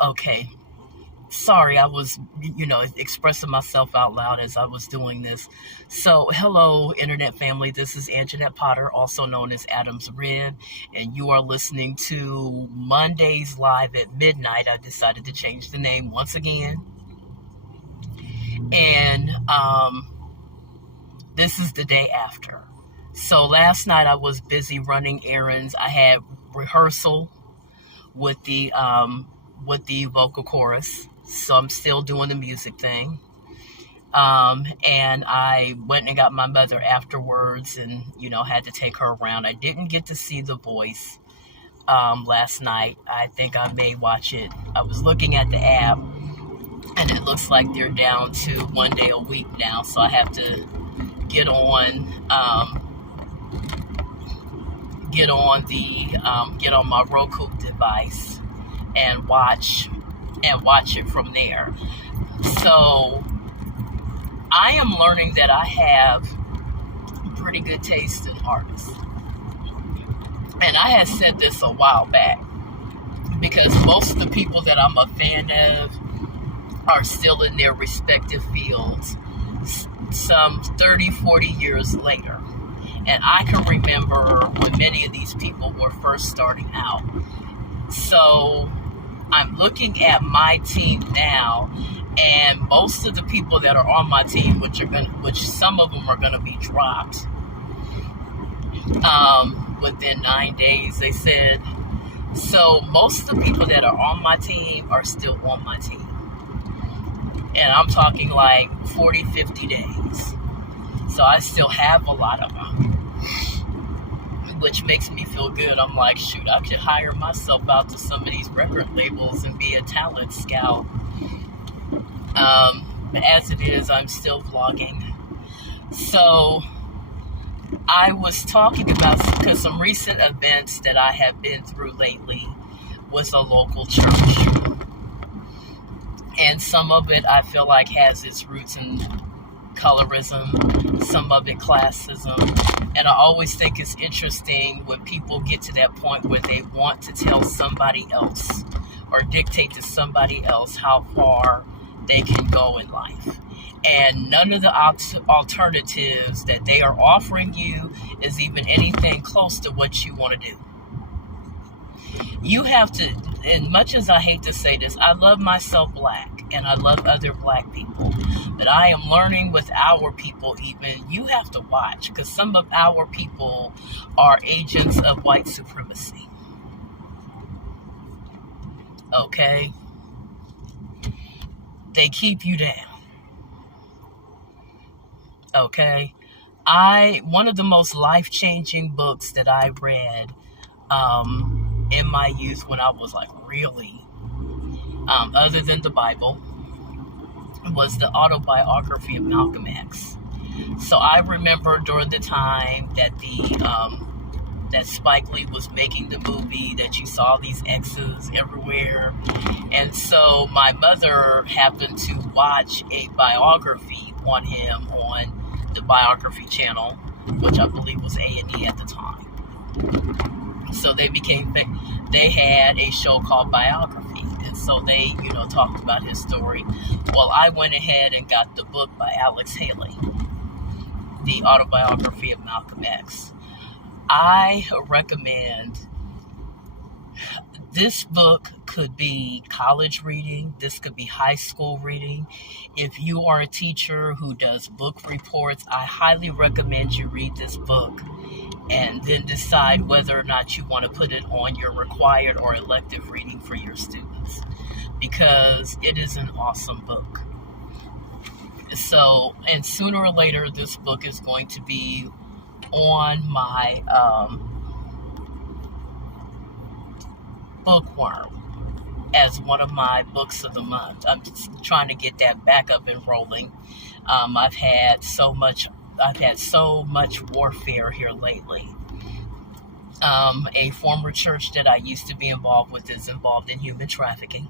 Okay. Sorry, I was, expressing myself out loud as I was doing this. So, hello, Internet family. This is Anjanette Potter, also known as Adam's Rib, and you are listening to Mondays Live at Midnight. I decided to change the name once again. And this is the day after. So, last night I was busy running errands. I had rehearsal with the vocal chorus. So I'm still doing the music thing. And I went and got my mother afterwards and, had to take her around. I didn't get to see The Voice last night. I think I may watch it. I was looking at the app and it looks like they're down to 1 day a week now. So I have to get on my Roku device and watch it from there. So I am learning that I have pretty good taste in artists. And I had said this a while back because most of the people that I'm a fan of are still in their respective fields some 30, 40 years later. And I can remember when many of these people were first starting out. So I'm looking at my team now, and most of the people that are on my team, which some of them are gonna be dropped within 9 days, they said. So most of the people that are on my team are still on my team, and I'm talking like 40, 50 days. So I still have a lot of them, which makes me feel good. I'm like, shoot, I could hire myself out to some of these record labels and be a talent scout. But as it is, I'm still vlogging. So I was talking about because some recent events that I have been through lately with a local church. And some of it I feel like has its roots in colorism, some of it classism. And I always think it's interesting when people get to that point where they want to tell somebody else or dictate to somebody else how far they can go in life. And none of the alternatives that they are offering you is even anything close to what you want to do. You have to, as much as I hate to say this, I love myself black and I love other black people. But I am learning with our people even, you have to watch because some of our people are agents of white supremacy. Okay? They keep you down. Okay? One of the most life-changing books that I read in my youth when I was like really, other than the Bible, was the autobiography of Malcolm X. So I remember during the time that that Spike Lee was making the movie that you saw these X's everywhere. And so my mother happened to watch a biography on him on the Biography Channel, which I believe was A&E at the time. So they had a show called Biography. And so they, talked about his story. Well, I went ahead and got the book by Alex Haley, The Autobiography of Malcolm X. I recommend this book. Could be college reading. This could be high school reading. If you are a teacher who does book reports, I highly recommend you read this book and then decide whether or not you want to put it on your required or elective reading for your students, because it is an awesome book. So, and sooner or later, this book is going to be on my Bookworm as one of my books of the month. I'm just trying to get that back up and rolling. I've had so much warfare here lately. A former church that I used to be involved with is involved in human trafficking.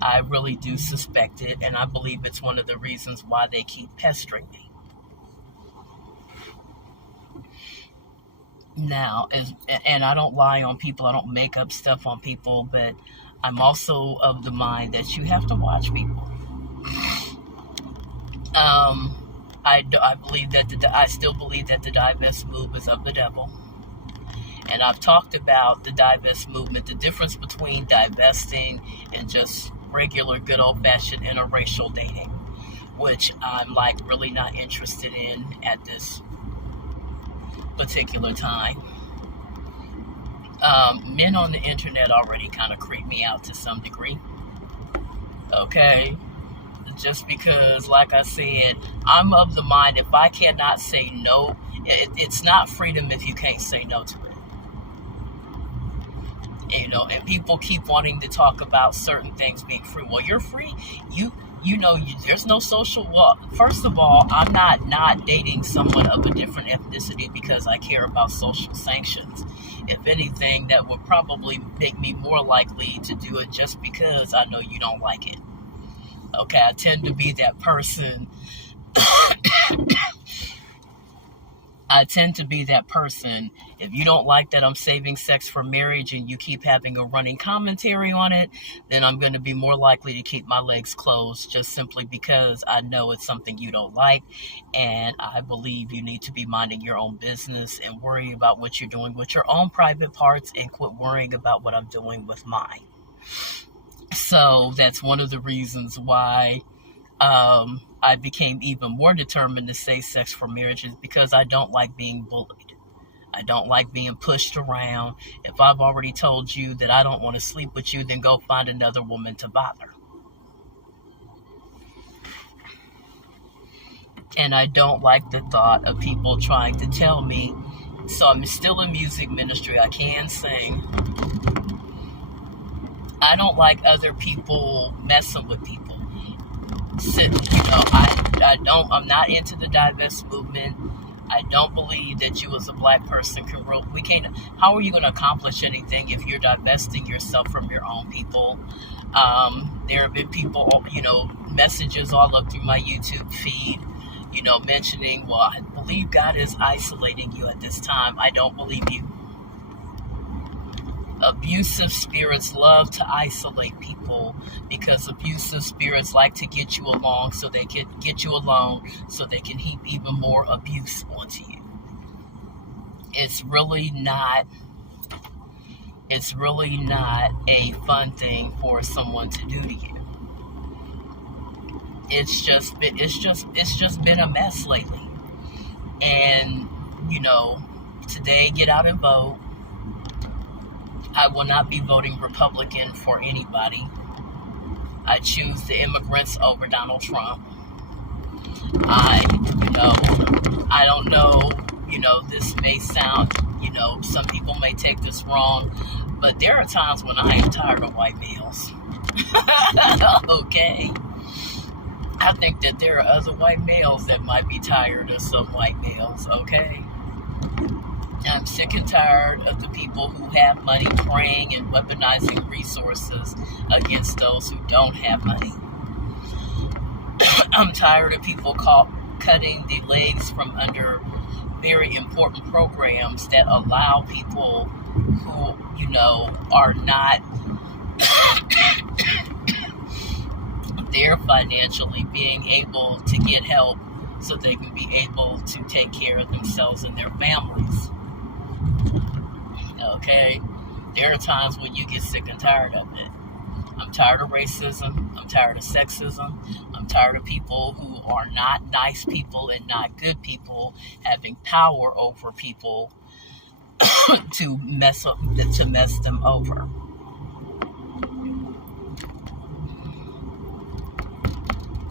I really do suspect it, and I believe it's one of the reasons why they keep pestering me. Now, and I don't lie on people, I don't make up stuff on people, but I'm also of the mind that you have to watch people. I believe that I still believe that the divest move is of the devil. And I've talked about the divest movement, the difference between divesting and just regular good old-fashioned interracial dating, which I'm like really not interested in at this particular time. Men on the internet already kind of creep me out to some degree. Okay? Just because, like I said, I'm of the mind if I cannot say no, it's not freedom if you can't say no to it. You know, and people keep wanting to talk about certain things being free. Well, you're free. There's no social. Well, first of all, I'm not dating someone of a different ethnicity because I care about social sanctions. If anything, that would probably make me more likely to do it just because I know you don't like it. Okay, I tend to be that person. If you don't like that I'm saving sex for marriage and you keep having a running commentary on it, then I'm going to be more likely to keep my legs closed just simply because I know it's something you don't like. And I believe you need to be minding your own business and worry about what you're doing with your own private parts and quit worrying about what I'm doing with mine. So that's one of the reasons why I became even more determined to say sex for marriage is because I don't like being bullied. I don't like being pushed around. If I've already told you that I don't want to sleep with you, then go find another woman to bother. And I don't like the thought of people trying to tell me, so I'm still in music ministry, I can sing. I don't like other people messing with people. I'm not into the divest movement. I don't believe that you as a black person how are you going to accomplish anything if you're divesting yourself from your own people? There have been people, messages all up through my YouTube feed, mentioning, well, I believe God is isolating you at this time. I don't believe you. Abusive spirits love to isolate people because abusive spirits like to get you along so they can heap even more abuse onto you. It's really not a fun thing for someone to do to you. It's just been a mess lately. And today, get out and vote. I will not be voting Republican for anybody. I choose the immigrants over Donald Trump. I don't know, this may sound, some people may take this wrong, but there are times when I am tired of white males. Okay? I think that there are other white males that might be tired of some white males, okay? I'm sick and tired of the people who have money praying and weaponizing resources against those who don't have money. I'm tired of people cutting the legs from under very important programs that allow people who, are not there financially being able to get help so they can be able to take care of themselves and their families. Okay, there are times when you get sick and tired of it. I'm tired of racism. I'm tired of sexism. I'm tired of people who are not nice people and not good people having power over people to mess them over.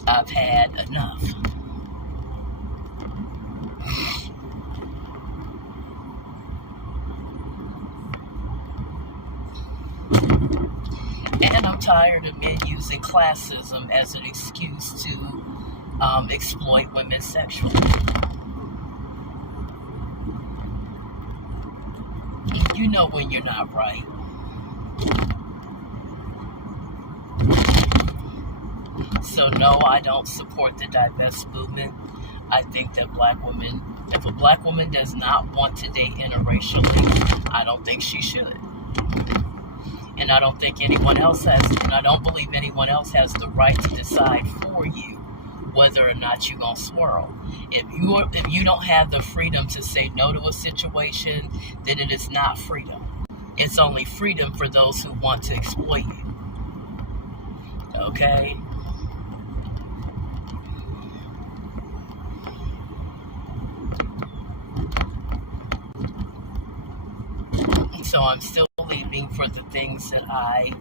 I've had enough. And I'm tired of men using classism as an excuse to exploit women sexually. You know when you're not right. So no, I don't support the divest movement. I think that if a black woman does not want to date interracially, I don't think she should. And I don't think anyone else has, and I don't believe anyone else has the right to decide for you whether or not you're going to swirl. If you don't have the freedom to say no to a situation, then it is not freedom. It's only freedom for those who want to exploit you. Okay? So I'm still believing for the things that I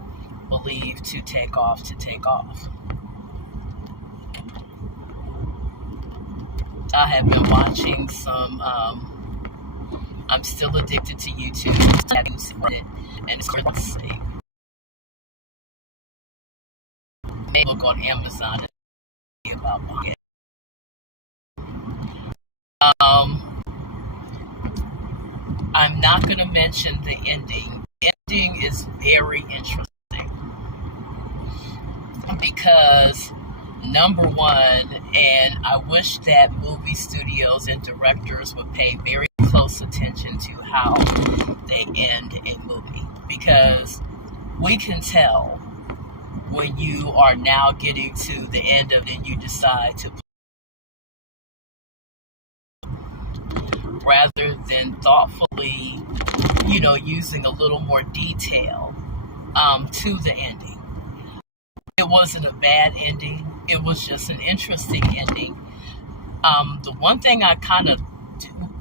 believe to take off. I have been watching some, I'm still addicted to YouTube, and it's maybe look on Amazon about buying it. I'm not going to mention the ending. The ending is very interesting because, number one, and I wish that movie studios and directors would pay very close attention to how they end a movie, because we can tell when you are now getting to the end of it and you decide to, rather than thoughtfully, using a little more detail to the ending. It wasn't a bad ending. It was just an interesting ending. The one thing I kind of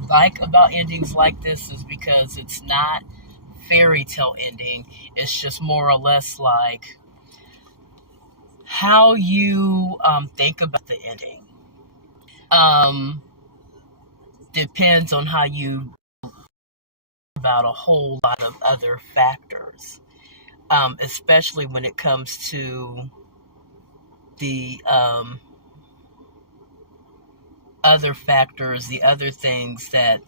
like about endings like this is because it's not fairy tale ending. It's just more or less like how you think about the ending. Depends on how you about a whole lot of other factors, especially when it comes to the other factors, the other things that